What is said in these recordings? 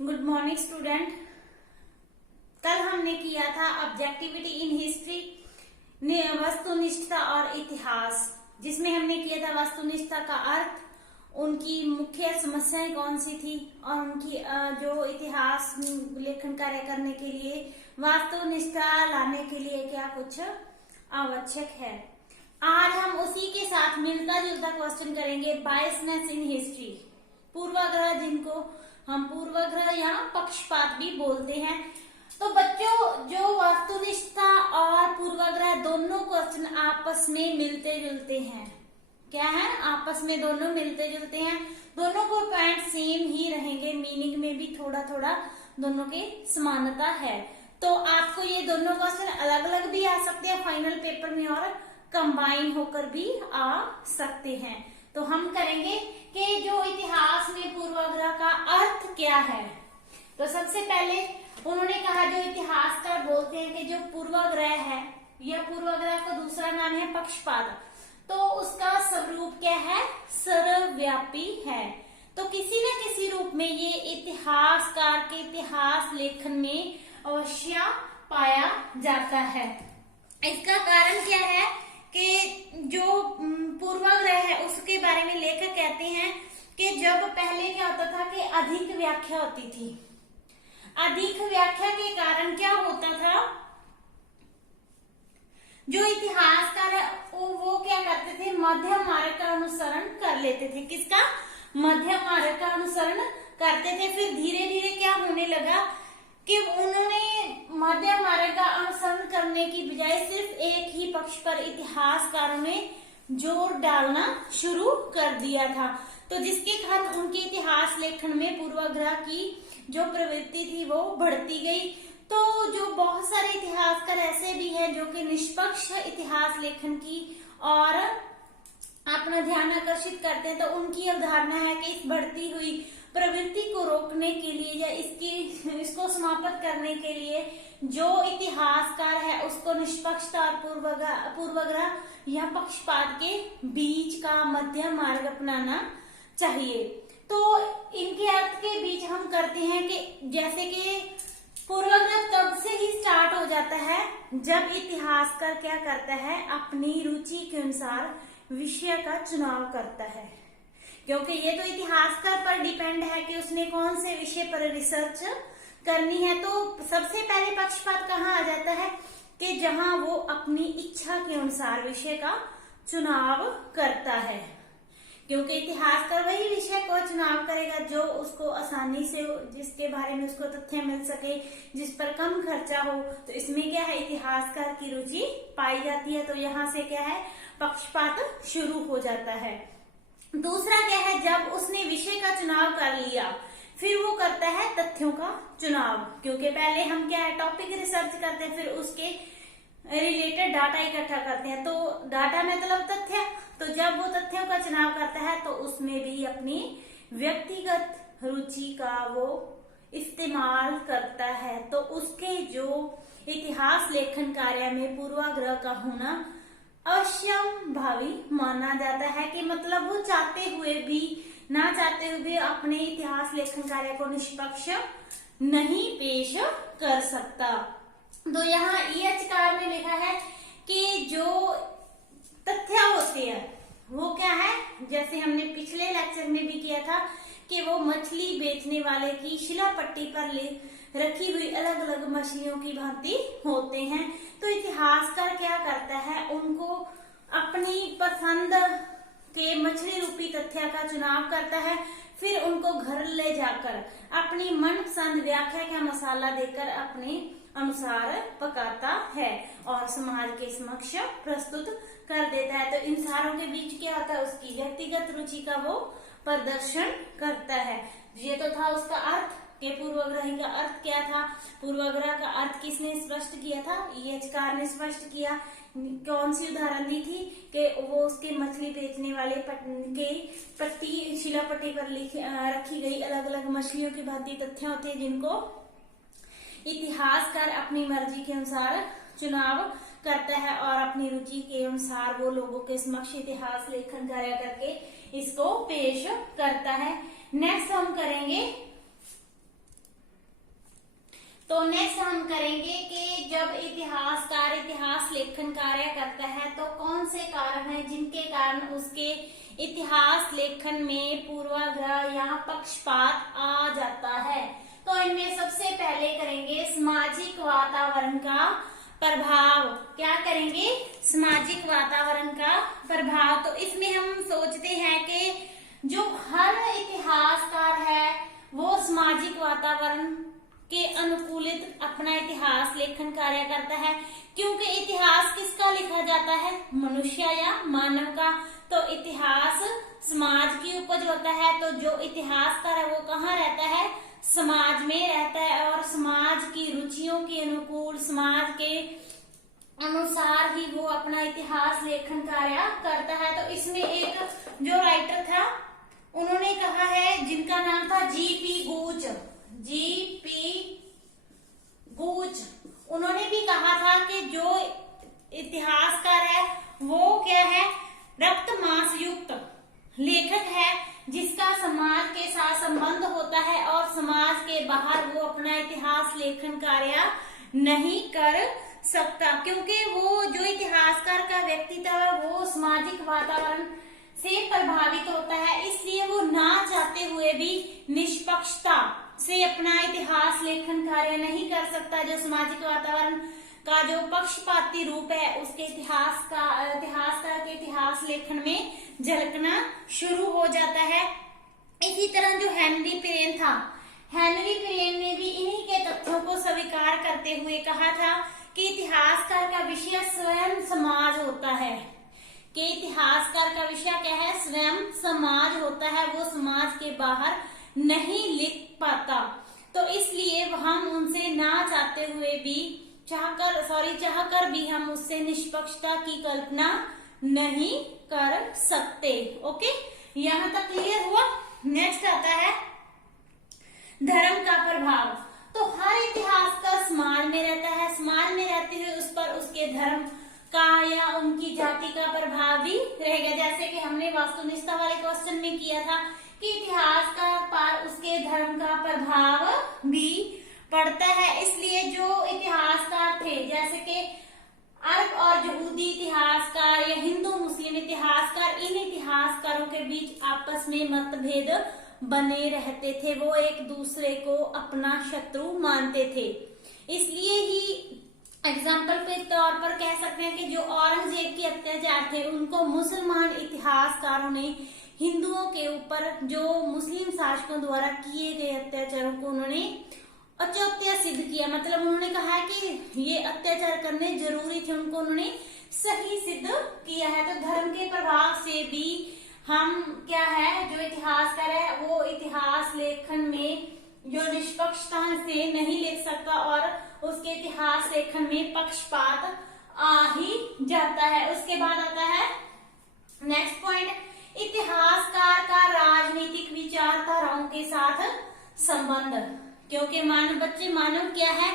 Good morning student. कल हमने किया था ऑब्जेक्टिविटी इन हिस्ट्री, वस्तुनिष्ठता और इतिहास, जिसमें हमने किया था वस्तुनिष्ठता का अर्थ, उनकी मुख्य समस्याएं कौन सी थी और उनकी जो इतिहास लेखन कार्य करने के लिए वस्तुनिष्ठता लाने के लिए क्या कुछ आवश्यक है। आज हम उसी के साथ मिलता जुलता क्वेश्चन करेंगे, बायसनेस इन हिस्ट्री, पूर्वाग्रह, जिनको हम पूर्वाग्रह या पक्षपात भी बोलते हैं। तो बच्चों, जो वस्तुनिष्ठता और पूर्वाग्रह दोनों क्वेश्चन आपस में मिलते जुलते हैं। क्या है? आपस में दोनों मिलते जुलते हैं। दोनों को पॉइंट सेम ही रहेंगे, मीनिंग में भी थोड़ा थोड़ा दोनों की समानता है। तो आपको ये दोनों क्वेश्चन अलग अलग भी आ सकते हैं फाइनल पेपर में और कंबाइन होकर भी आ सकते हैं। तो हम करेंगे कि जो इतिहास में पूर्वाग्रह का अर्थ क्या है। तो सबसे पहले उन्होंने कहा, जो इतिहासकार बोलते हैं कि जो पूर्वाग्रह है, यह पूर्वाग्रह का दूसरा नाम है पक्षपात, तो उसका स्वरूप क्या है? सर्वव्यापी है। तो किसी न किसी रूप में ये इतिहासकार के इतिहास लेखन में अवश्य पाया जाता है। इसका कारण क्या है कि जो पूर्वाग्रह है उसके बारे में लेखक कहते हैं कि जब पहले क्या होता था कि अधिक व्याख्या होती थी। अधिक व्याख्या के कारण क्या होता था, जो इतिहासकार वो क्या करते थे, मध्यम मार्ग का अनुसरण कर लेते थे। किसका? मध्यम मार्ग का अनुसरण करते थे। फिर धीरे धीरे क्या होने लगा कि उन्होंने मध्यम मार्ग का अनुसरण करने की बजाय सिर्फ एक ही पक्ष पर इतिहासकारों ने जोर डालना शुरू कर दिया था। तो जिसके कारण उनके इतिहास लेखन में पूर्वाग्रह की जो प्रवृत्ति थी वो बढ़ती गई। तो जो बहुत सारे इतिहासकार ऐसे भी हैं जो कि निष्पक्ष इतिहास लेखन की और अपना ध्यान आकर्षित करते हैं। तो उनकी अवधारणा है कि इस बढ़ती हुई प्रवृत्ति को रोकने के लिए या इसको समाप्त करने के लिए जो इतिहासकार है उसको निष्पक्षता और पूर्वाग्रह या पक्षपात के बीच का मध्यम मार्ग अपनाना चाहिए। तो इनके अर्थ के बीच हम करते हैं कि जैसे कि पूर्वाग्रह तब से ही स्टार्ट हो जाता है जब इतिहासकार क्या करता है, अपनी रुचि के अनुसार विषय का चुनाव करता है। क्योंकि ये तो इतिहासकार पर डिपेंड है कि उसने कौन से विषय पर रिसर्च करनी है। तो सबसे पहले पक्षपात कहाँ आ जाता है कि जहां वो अपनी इच्छा के अनुसार विषय का चुनाव करता है। क्योंकि इतिहासकार वही विषय को चुनाव करेगा जो उसको आसानी से, जिसके बारे में उसको तथ्य मिल सके, जिस पर कम खर्चा हो। तो इसमें क्या है, इतिहासकार की रुचि पाई जाती है। तो यहाँ से क्या है, पक्षपात शुरू हो जाता है। दूसरा क्या है, जब उसने विषय का चुनाव कर लिया फिर वो करता है तथ्यों का चुनाव। क्योंकि पहले हम क्या है, टॉपिक रिसर्च करते हैं, फिर उसके रिलेटेड डाटा इकट्ठा करते हैं। तो डाटा मतलब तथ्य। तो जब वो तथ्यों का चुनाव करता है तो उसमें भी अपनी व्यक्तिगत रुचि का वो इस्तेमाल करता है। तो उसके जो इतिहास लेखन कार्य में पूर्वाग्रह का होना अवश्यंभावी माना जाता है। कि मतलब वो चाहते हुए भी ना चाहते हुए भी अपने इतिहास लेखन कार्य को निष्पक्ष नहीं पेश कर सकता। तो यहाँ ईएचकार में लिखा है कि जो तथ्य होते हैं वो क्या है, जैसे हमने पिछले लेक्चर में भी किया था कि वो मछली बेचने वाले की शिलापट्टी पर रखी हुई अलग अलग मछलियों की भांति होते हैं। तो इतिहासकार क्या करता है, उनको अपनी पसंद के मछली रूपी तथ्य का चुनाव करता है। फिर उनको घर ले जाकर अपनी मनपसंद व्याख्या का मसाला देकर अपने अनुसार पकाता है और समाज के समक्ष प्रस्तुत कर देता है। तो इन सारों के बीच क्या होता है, उसकी व्यक्तिगत रुचि का वो प्रदर्शन करता है। ये तो था उसका अर्थ कि पूर्वाग्रह का अर्थ क्या था। पूर्वाग्रह का अर्थ किसने स्पष्ट किया था? ईएचकार ने स्पष्ट किया। कौन सी उदाहरण दी थी कि वो उसके मछली बेचने वाले के पट्टी शिलापट्टी पर रखी गई अलग अलग मछलियों की भांति तथ्य होते हैं, जिनको इतिहासकार अपनी मर्जी के अनुसार चुनाव करता है और अपनी रुचि के अनुसार वो लोगों के समक्ष इतिहास लेखन कार्य करके इसको पेश करता है। नेक्स्ट हम करेंगे तो नेक्स्ट हम करेंगे कि जब इतिहासकार इतिहास लेखन कार्य करता है तो कौन से कारण हैं जिनके कारण उसके इतिहास लेखन में पूर्वाग्रह या पक्षपात आ जाता है। तो इनमें सबसे पहले करेंगे सामाजिक वातावरण का प्रभाव। क्या करेंगे? सामाजिक वातावरण का प्रभाव। तो इसमें हम सोचते हैं कि जो हर इतिहासकार है वो सामाजिक वातावरण के अनुकूलित अपना इतिहास लेखन कार्य करता है, क्योंकि इतिहास किसका लिखा जाता है? मनुष्य या मानव का। तो इतिहास समाज की उपज होता है। तो जो इतिहासकार है वो कहाँ रहता है? समाज में रहता है और समाज की रुचियों के अनुकूल, समाज के अनुसार ही वो अपना इतिहास लेखन कार्य करता है। तो इसमें एक जो राइटर था उन्होंने कहा है, जिनका नाम था जीपी गूच, उन्होंने भी कहा था कि जो इतिहासकार है वो क्या है? रक्त मांस युक्त लेखक है जिसका समाज के साथ संबंध होता है और समाज के बाहर वो अपना इतिहास लेखन कार्य नहीं कर सकता, क्योंकि वो जो इतिहासकार का व्यक्तित्व है वो सामाजिक वातावरण से प्रभावित होता है। इसलिए वो ना चाहते हुए भी निष्पक्षता से अपना इतिहास लेखन कार्य नहीं कर सकता। जो सामाजिक वातावरण का जो पक्षपाती रूप है उसके इतिहासकार के इतिहास लेखन में झलकना शुरू हो जाता है। इसी तरह जो हेनरी पेरेन था, हेनरी पेरेन ने भी इन्हीं के तथ्यों को स्वीकार करते हुए कहा था कि इतिहासकार का विषय स्वयं समाज होता है, कि इतिहासकार का विषय क्या है? स्वयं समाज होता है, वो समाज के बाहर नहीं लिख पाता। तो इसलिए हम उनसे ना चाहते हुए भी चाहकर भी हम उससे निष्पक्षता की कल्पना नहीं कर सकते। ओके, यहाँ तक क्लियर हुआ। नेक्स्ट आता है धर्म का प्रभाव। तो हर इतिहासकार समाज में रहता है, समाज में रहते हुए उस पर उसके धर्म का या उनकी जाति का प्रभाव भी रहेगा। जैसे कि हमने वास्तुनिष्ठता वाले क्वेश्चन में किया था कि इतिहासकार पर उसके धर्म का प्रभाव भी पड़ता है। इसलिए जो इतिहासकार थे जैसे कि अरब और यहूदी इतिहासकार या हिंदू मुस्लिम इतिहासकार, इन इतिहासकारों के बीच आपस में मतभेद बने रहते थे, वो एक दूसरे को अपना शत्रु मानते थे। इसलिए ही एग्जाम्पल के तौर पर कह सकते हैं कि जो औरंगजेब के अत्याचार थे उनको मुसलमान इतिहासकारों ने हिंदुओं के ऊपर जो मुस्लिम शासकों द्वारा किए गए अत्याचारों को उन्होंने अचौक्तिया सिद्ध किया। मतलब उन्होंने कहा कि ये अत्याचार करने जरूरी थे, उनको उन्होंने सही सिद्ध किया है। तो धर्म के प्रभाव से भी हम क्या है, जो इतिहासकार है वो इतिहास लेखन में जो निष्पक्षता से नहीं लिख सकता और उसके इतिहास लेखन में पक्षपात आ ही जाता है। उसके बाद आता है नेक्स्ट पॉइंट, इतिहासकार का राजनीतिक विचारधाराओं के साथ संबंध। क्योंकि मानव क्या है?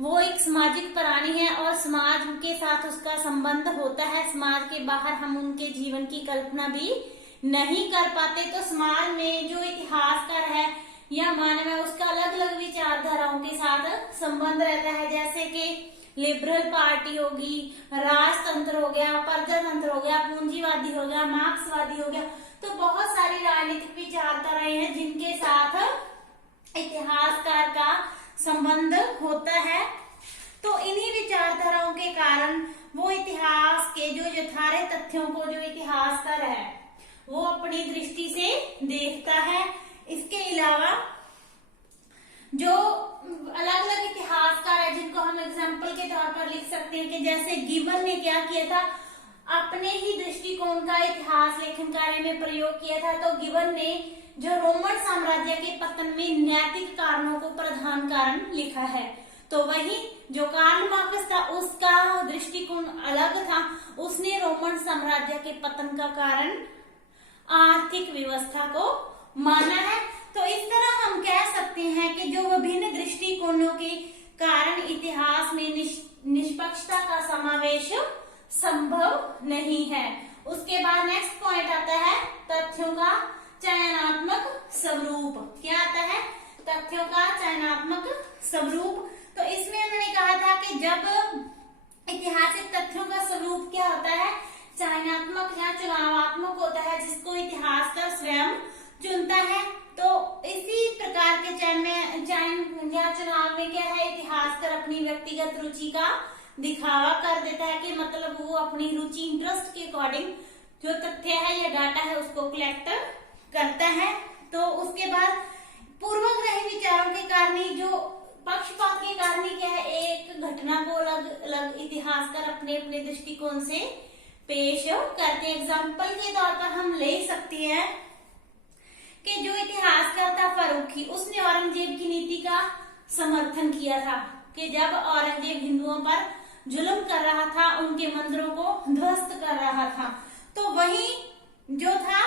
वो एक सामाजिक प्राणी है और समाज के साथ उसका संबंध होता है। समाज के बाहर हम उनके जीवन की कल्पना भी नहीं कर पाते। तो समाज में जो इतिहासकार है या मानव है उसका अलग अलग विचारधाराओं के साथ संबंध रहता है। जैसे कि लिबरल पार्टी होगी, राजतंत्र हो गया, प्रजातंत्र हो गया, पूंजीवादी हो गया, मार्क्सवादी हो गया। तो बहुत सारी राजनीतिक विचारधाराएं हैं जिनके साथ इतिहासकार का संबंध होता है। तो इन्हीं विचारधाराओं के कारण वो इतिहास के जो यथार्थ तथ्यों को जो इतिहासकार है वो अपनी दृष्टि से देखता है। इसके अलावा जो अलग अलग इतिहासकार है जिनको हम एग्जाम्पल के तौर पर लिख सकते हैं कि जैसे गिबन ने क्या किया था, अपने ही दृष्टिकोण का इतिहास लेखन कार्य में प्रयोग किया था। तो गिबन ने जो रोमन साम्राज्य के पतन में नैतिक कारणों को प्रधान कारण लिखा है। तो वही जो कार्ल मार्क्स था उसका दृष्टिकोण अलग था, उसने रोमन साम्राज्य के पतन का कारण आर्थिक व्यवस्था को माना है। तो इस तरह हम कह सकते हैं कि जो विभिन्न दृष्टिकोणों के कारण इतिहास में निष्पक्षता का समावेश संभव नहीं है। उसके बाद नेक्स्ट पॉइंट आता है तथ्यों का चयनात्मक स्वरूप। क्या आता है? तथ्यों का चयनात्मक स्वरूप। तो इसमें उन्होंने कहा था कि जब ऐतिहासिक तथ्यों का स्वरूप क्या होता है, चयनात्मक या चुनावात्मक होता है, जिसको इतिहासकार स्वयं चुनता है। तो इसी प्रकार के चयन या चुनाव में क्या है, इतिहासकार अपनी व्यक्तिगत रुचि का दिखावा कर देता है कि मतलब वो अपनी रुचि इंटरेस्ट के अकॉर्डिंग जो तथ्य है या डाटा है उसको कलेक्ट करता है। तो उसके बाद पूर्वग्रही विचारों के कारण ही, जो पक्षपात के कारण ही क्या है, एक घटना को अलग अलग इतिहासकार अपने अपने दृष्टिकोण से पेश करते हैं। एग्जाम्पल के तौर पर हम ले सकते हैं कि जो इतिहासकार था फर्रुखी, उसने औरंगजेब की नीति का समर्थन किया था कि जब औरंगजेब हिंदुओं पर जुल्म कर रहा था, उनके मंदिरों को ध्वस्त कर रहा था। तो वही जो था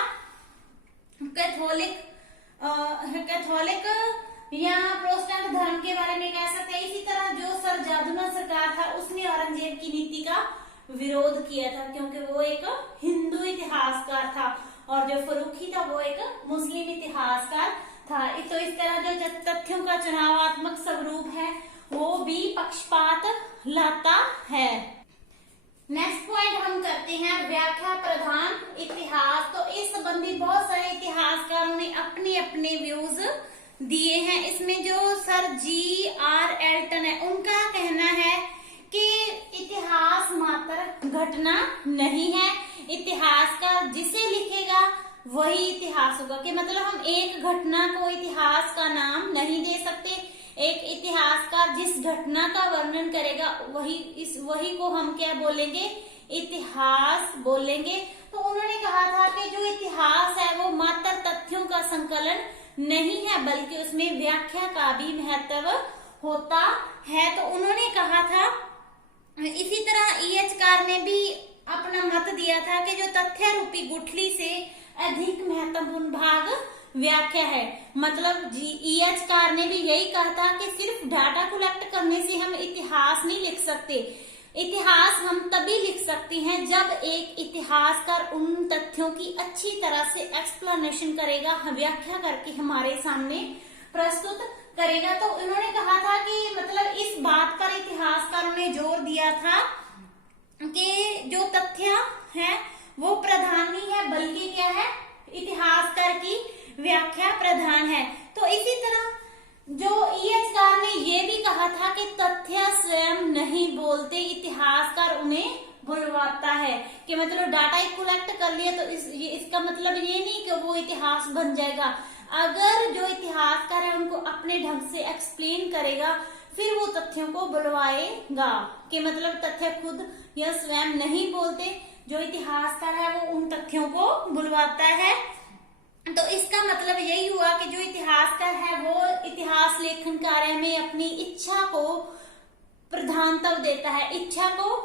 कैथोलिक या प्रोटेस्टेंट धर्म के बारे में कह सकते हैं। इसी तरह जो सर जादूना सरकार था, उसने औरंगजेब की नीति का विरोध किया था, क्योंकि वो एक हिंदू इतिहासकार था और जो फर्रुखी था वो एक मुस्लिम इतिहासकार था। तो इस तरह जो तथ्यों का चुनावात्मक स्वरूप है वो भी पक्षपात लाता है। नेक्स्ट पॉइंट हम करते हैं व्याख्या प्रधान इतिहास। तो इस संबंधी बहुत सारे इतिहासकारों ने अपने अपने व्यूज दिए हैं। इसमें जो सर G.R. एल्टन है, उनका कहना है कि इतिहास मात्र घटना नहीं है, इतिहासकार जिसे लिखेगा वही इतिहास होगा। कि मतलब हम एक घटना को इतिहास का नाम नहीं दे सकते, एक इतिहासकार जिस घटना का वर्णन करेगा वही को हम क्या बोलेंगे, इतिहास बोलेंगे। तो उन्होंने कहा था कि जो इतिहास है वो मात्र तथ्यों का संकलन नहीं है, बल्कि उसमें व्याख्या का भी महत्व होता है। तो उन्होंने कहा था, इसी तरह E.H. कार ने भी अपना मत दिया था कि जो तथ्य रूपी गुठली से अधिक महत्वपूर्ण भाग व्याख्या है। मतलब E.H. कार ने भी यही कहा था कि सिर्फ डाटा कलेक्ट करने से हम इतिहास नहीं लिख सकते। इतिहास हम तभी लिख सकते हैं जब एक इतिहासकार उन तथ्यों की अच्छी तरह से एक्सप्लेनेशन करेगा, व्याख्या करके हमारे सामने प्रस्तुत करेगा। तो उन्होंने कहा था कि मतलब इस बात पर इतिहासकारों ने जोर दिया था कि जो तथ्य है वो प्रधान नहीं है, बल्कि क्या है, इतिहासकार की व्याख्या प्रधान है। तो इसी तरह जो E.H. कार ने ये भी कहा था कि तथ्य स्वयं नहीं बोलते, इतिहासकार उन्हें बुलवाता है। कि मतलब डाटा कलेक्ट कर लिया तो इसका मतलब ये नहीं कि वो इतिहास बन जाएगा। अगर जो इतिहासकार है उनको अपने ढंग से एक्सप्लेन करेगा, फिर वो तथ्यों को बुलवाएगा। कि मतलब तथ्य खुद या स्वयं नहीं बोलते, जो इतिहासकार है वो उन तथ्यों को बुलवाता है। तो इसका मतलब यही हुआ कि जो इतिहासकार है वो इतिहास लेखन कार्य में अपनी इच्छा को प्रधानता देता है। इच्छा को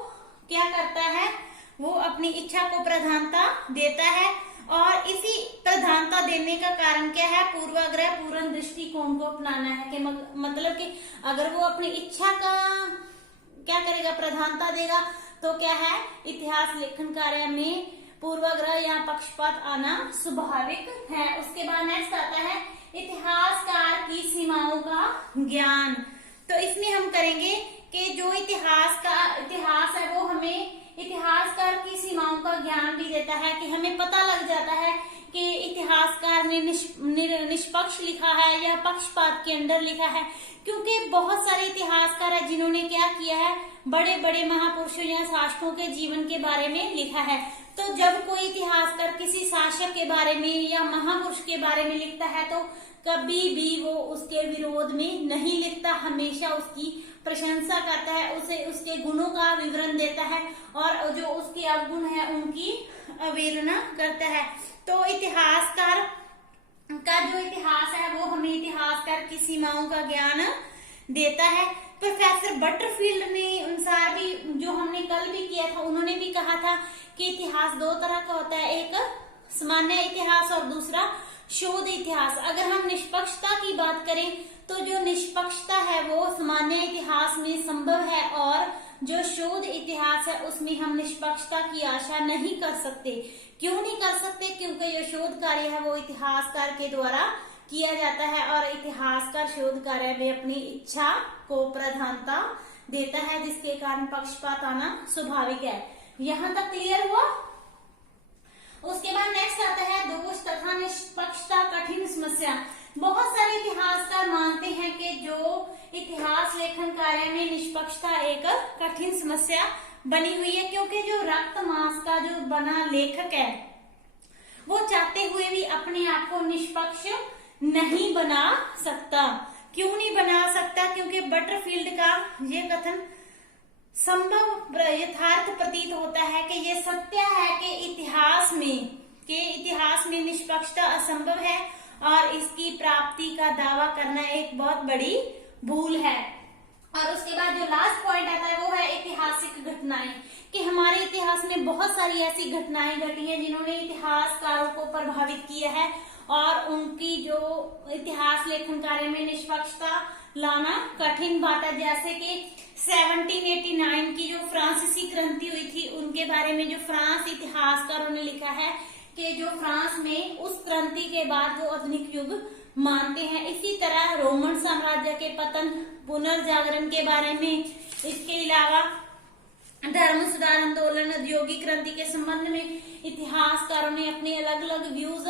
क्या करता है, वो अपनी इच्छा को प्रधानता देता है। और इसी प्रधानता देने का कारण क्या है, पूर्वाग्रह पूर्ण दृष्टिकोण को अपनाना है। कि मतलब कि अगर वो अपनी इच्छा का क्या करेगा, प्रधानता देगा, तो क्या है, इतिहास लेखन कार्य में पूर्वाग्रह या पक्षपात आना स्वाभाविक है। उसके बाद नेक्स्ट आता है इतिहासकार की सीमाओं का ज्ञान। तो इसमें हम करेंगे कि जो इतिहास है वो हमें इतिहासकार की सीमाओं का ज्ञान भी देता है। कि हमें पता लग जाता है कि इतिहासकार ने निष्पक्ष लिखा है या पक्षपात के अंडर लिखा है। क्योंकि बहुत सारे इतिहासकार है जिन्होंने क्या किया है, बड़े बड़े महापुरुषों या शासकों के जीवन के बारे में लिखा है। तो जब कोई इतिहासकार किसी शासक के बारे में या महापुरुष के बारे में लिखता है तो कभी भी वो उसके विरोध में नहीं लिखता, हमेशा उसकी प्रशंसा करता है, उसे उसके गुणों का विवरण देता है और जो उसके अवगुण है उनकी अवहेलना करता है। तो इतिहासकार का जो इतिहास है वो हमें इतिहासकार की सीमाओं का ज्ञान देता है। प्रोफेसर बटरफील्ड ने अनुसार भी, जो हमने कल भी किया था, उन्होंने भी कहा था कि इतिहास दो तरह का होता है, एक सामान्य इतिहास और दूसरा शोध इतिहास। अगर हम निष्पक्षता की बात करें तो जो निष्पक्षता है वो सामान्य इतिहास में संभव है और जो शोध इतिहास है उसमें हम निष्पक्षता की आशा नहीं कर सकते। क्यों नहीं कर सकते? क्योंकि जो शोध कार्य है वो इतिहासकार के द्वारा किया जाता है और इतिहासकार शोध कार्य में अपनी इच्छा को प्रधानता देता है, जिसके कारण पक्षपात आना स्वाभाविक है। यहां तक क्लियर हुआ। उसके बाद नेक्स्ट आता है दोष तथा निष्पक्षता कठिन समस्या। बहुत सारे इतिहासकार मानते हैं कि जो इतिहास लेखन कार्य में निष्पक्षता एक कठिन समस्या बनी हुई है, क्योंकि जो रक्त मांस का जो बना लेखक है वो चाहते हुए भी अपने आप को निष्पक्ष नहीं बना सकता। क्यों नहीं बना सकता? क्योंकि बटरफील्ड का ये कथन संभव यथार्थ प्रतीत होता है कि ये सत्य है कि इतिहास में निष्पक्षता असंभव है और इसकी प्राप्ति का दावा करना एक बहुत बड़ी भूल है। और उसके बाद जो लास्ट पॉइंट आता है वो है ऐतिहासिक घटनाएं, कि हमारे इतिहास में बहुत सारी ऐसी घटनाएं घटी हैं जिन्होंने इतिहासकारों को प्रभावित किया है और उनकी जो इतिहास लेखन कार्य में निष्पक्षता लाना कठिन बात है। जैसे कि 1789 की जो फ्रांसीसी क्रांति हुई थी, उनके बारे में जो फ्रांस इतिहासकारों ने लिखा है कि जो फ्रांस में उस क्रांति के बाद वो आधुनिक युग मानते हैं। इसी तरह रोमन साम्राज्य के पतन, पुनर्जागरण के बारे में, इसके अलावा धर्म सुधार आंदोलन, औद्योगिक क्रांति के संबंध में इतिहासकारों ने अपने अलग अलग व्यूज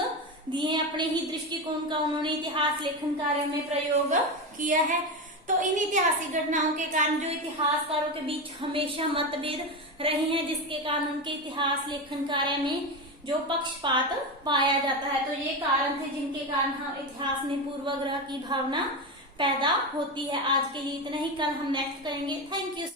दिए, अपने ही दृष्टिकोण का उन्होंने इतिहास लेखन कार्य में प्रयोग किया है। तो इन ऐतिहासिक घटनाओं के कारण जो इतिहासकारों के बीच हमेशा मतभेद रहे हैं, जिसके कारण उनके इतिहास लेखन कार्य में जो पक्षपात पाया जाता है। तो ये कारण थे जिनके कारण हम इतिहास में पूर्वाग्रह की भावना पैदा होती है। आज के लिए इतना ही, कल हम नेक्स्ट करेंगे। Thank you.